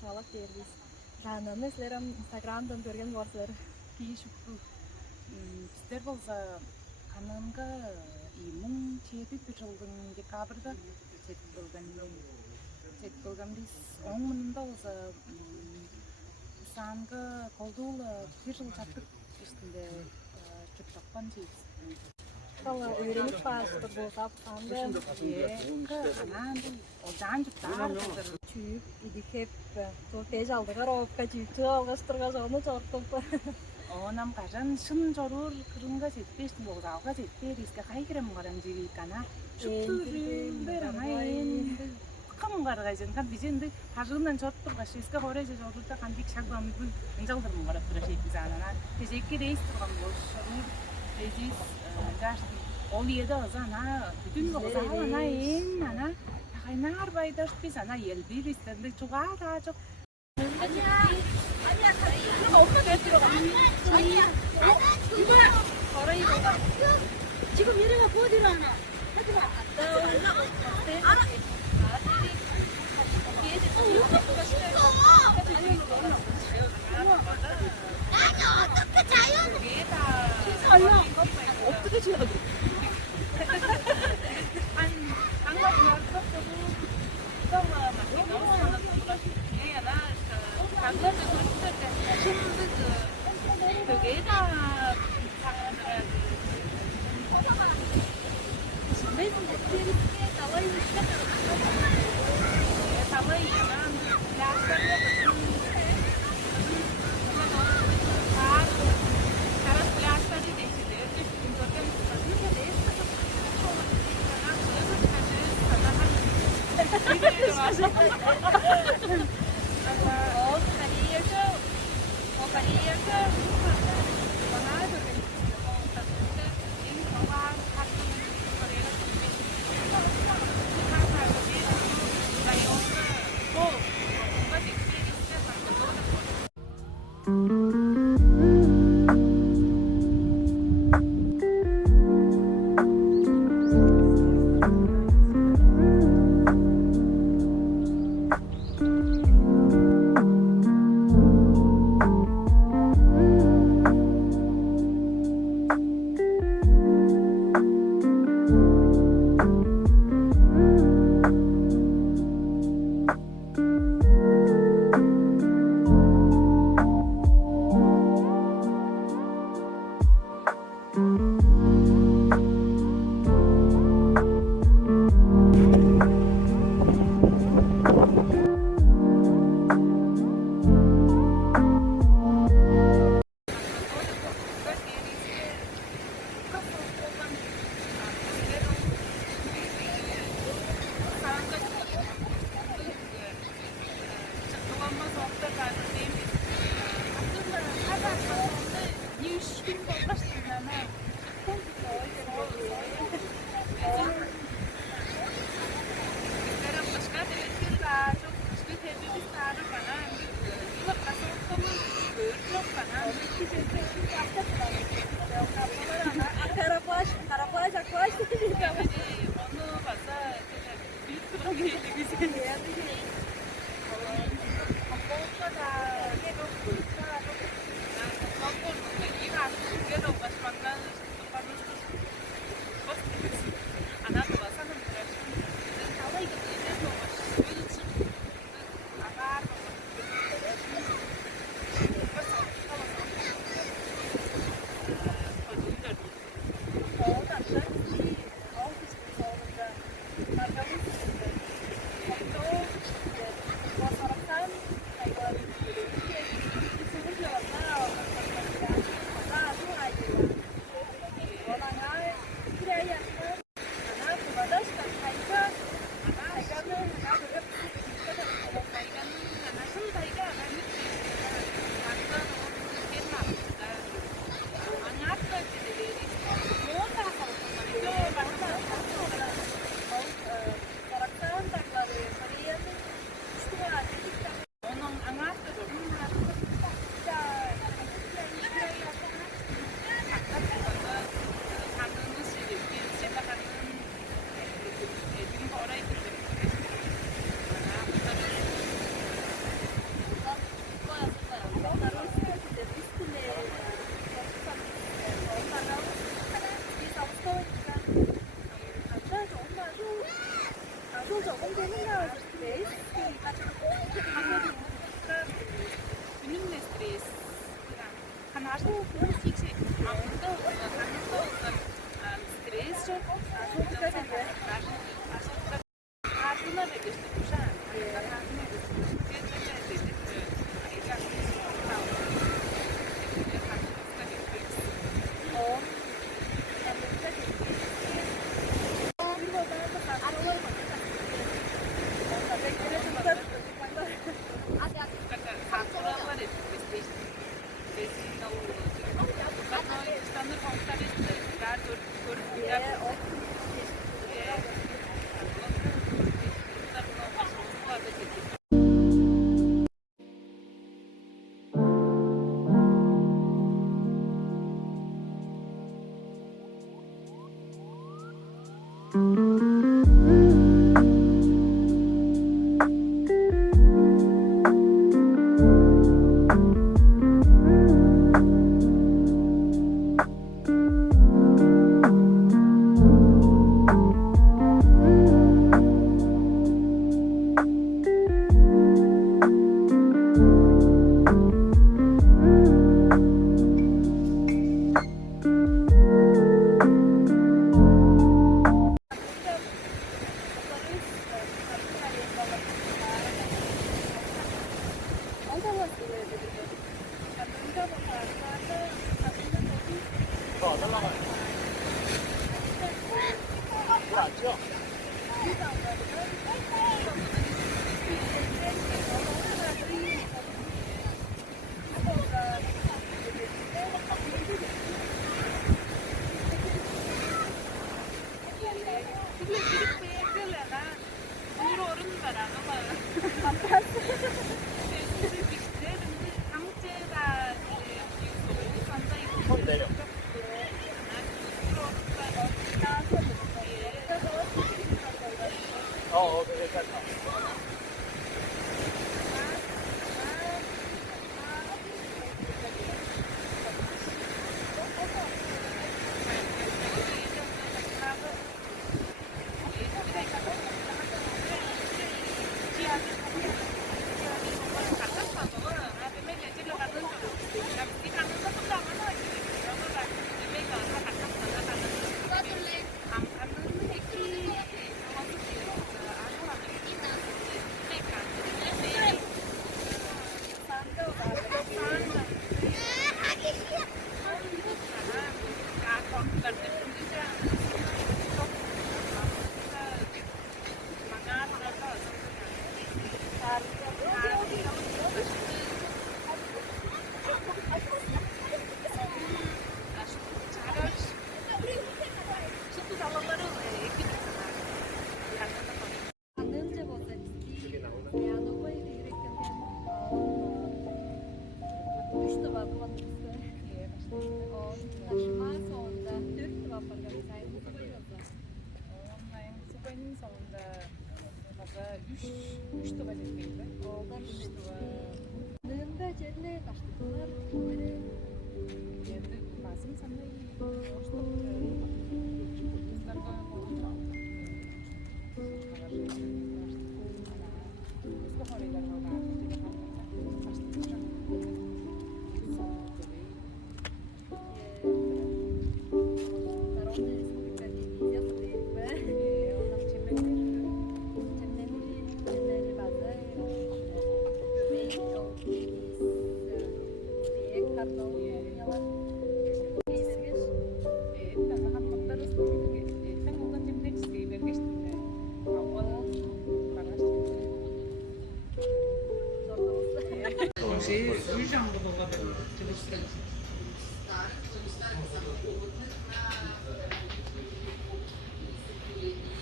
салат бердиз. Жананы силер Инстаграмдан көрген болсулар. Кийишиптүү. Биздер болсо канымга 2007 жылдын декабрда чет кылган биз 10 мыңында болсо Санга колдуула 1 жыл жаптык үстүндө чөп тапкан жейбиз. Кала үйрөнүп баштык болсо апсанды. Анан олжан жуптар Чүйүп, идикеп, сол тез алдыгар опка чүйүп алгаштырга жону чортуп. Онам кажан шын жорур кырымга жетпештин болсо алга жетпей риске кайкырем гарам жибик ана. Шуптурбер ана энди кам гаргайжын кан биженди тажыгынан чорт тургаш риске хореже жорурда кандик шагбам жалдырым гарап турашет биз анан. Тежекке рейс турган болушуру рейс жашты. Ол жерде ана бүтүн болсо ана эң ана тагайнар байдаш биз ана ел биристерди чуга таажок. 지금 얘네가 어디로 하나? 아니 어떻게 자연을 어떻게 지어야 돼? aşkı olsun yüksek. Aklında olsun, aklında olsun. Stres çok. Çok da değil. Aslında ne gösteriyor?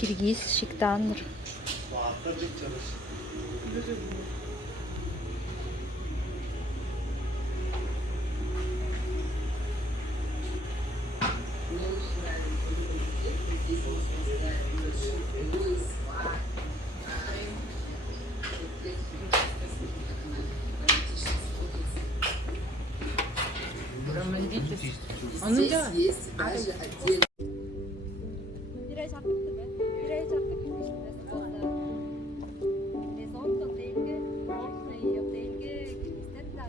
Киргиз Шиктанр. Birey çarpıktı be. Birey çarpıktı işte. Rezonto değil ki. Yok değil ki. İster de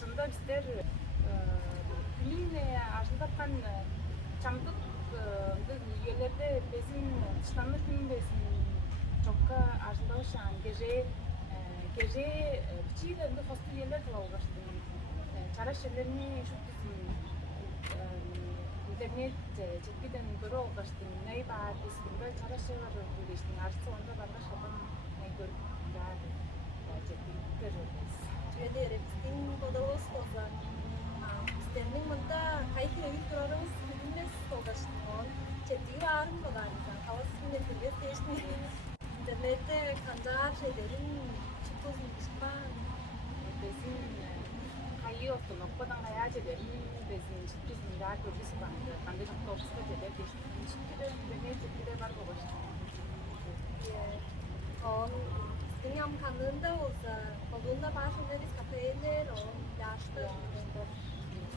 Şunda bizler günün aslında kan çamdık yerlerde bezin dışlanır günün bezin çok aslında o şan gece biçiyle de hostel yerler de uğraştım. Çara şeylerini şu bizim internet çekiden göre uğraştım. Neyi var isminde çara şeyler uğraştım. Artık onda bana şaban görüntüler çektim görüyoruz. Jadi repsting kodalos koza. Standing menta kai kiri turarız bilmez kodaştın. Çetiği var mı kadar insan? Havas sinirli station. İnternette kancar şeylerin çıkıyormuş falan. Bezin kayıyordu. Noktadan hayal ederim. Bezin çıkıyorsun daha görüyorsun bende. Bende çok toksik eder. Çıkıyor. Internet çekide var babacığım. Stingam kanında olsa, kolunda başındayız kafeler, o yaşlı,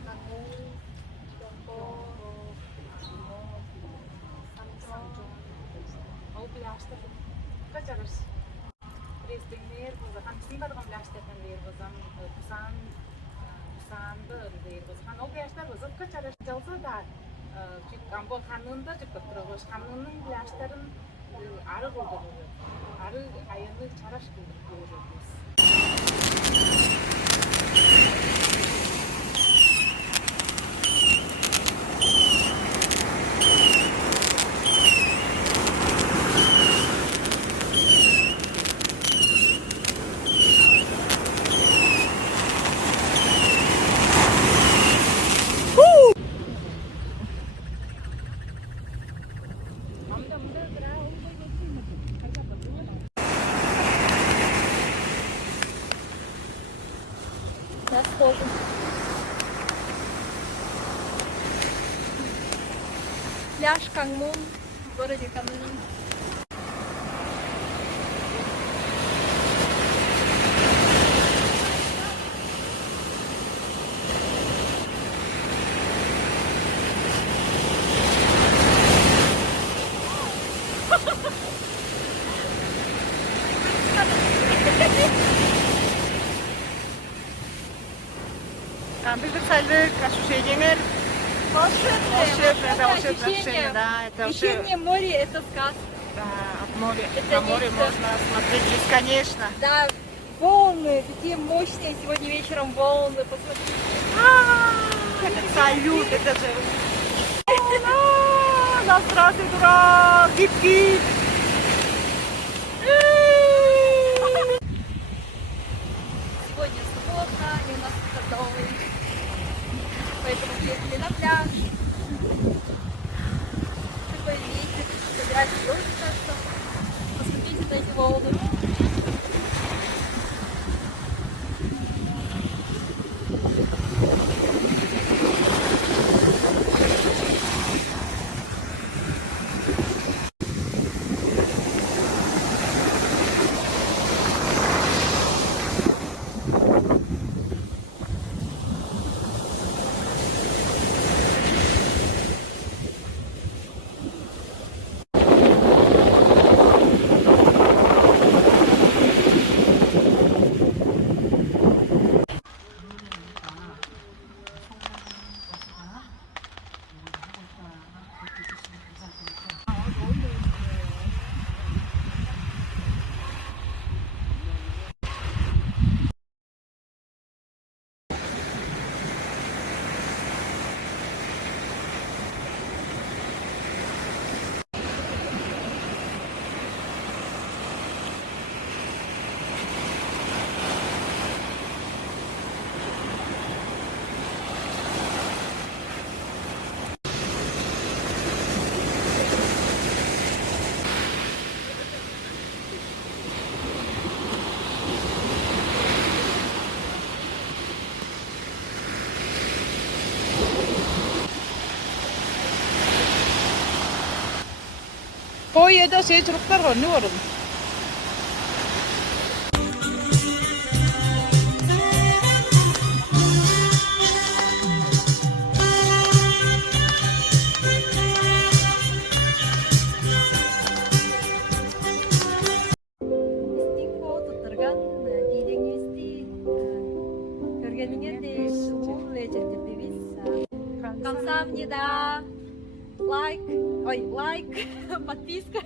kanun, yonko, samson. O plastik kaç arası? Restemler bu zaman bizim kadar plastikten değil bu zaman Busan'da değil bu zaman o plastikler bu zaman kaç arası çalsa da çünkü ambo kanunda çıkıp duruyor. Kanunun plastiklerin arı kullanılıyor. Arı ayağını çaraş kullanıyoruz. Nasıl oldun? Pляж Кангмун в городе Канун. Выписали ощущения. Волшебное ощущение, да. Это вообще, Вечернее море — это сказка. да, от моря. Это На море нечто. можно смотреть бесконечно. Да, волны, такие мощные сегодня вечером волны. Посмотри. Этот салют, это же... Да, здравствуй, дурак! Гип-гип! Сегодня суббота, и у нас выходной. Поэтому приехали на пляж. Такой ветер, собирать дождь, кажется. Посмотрите на эти волны. Koyda şey çocuklar var ne var? Стинго тутырган дидеңизди көргениңер де улуу жетирдибиз. 감사합니다. Лайк, подписка.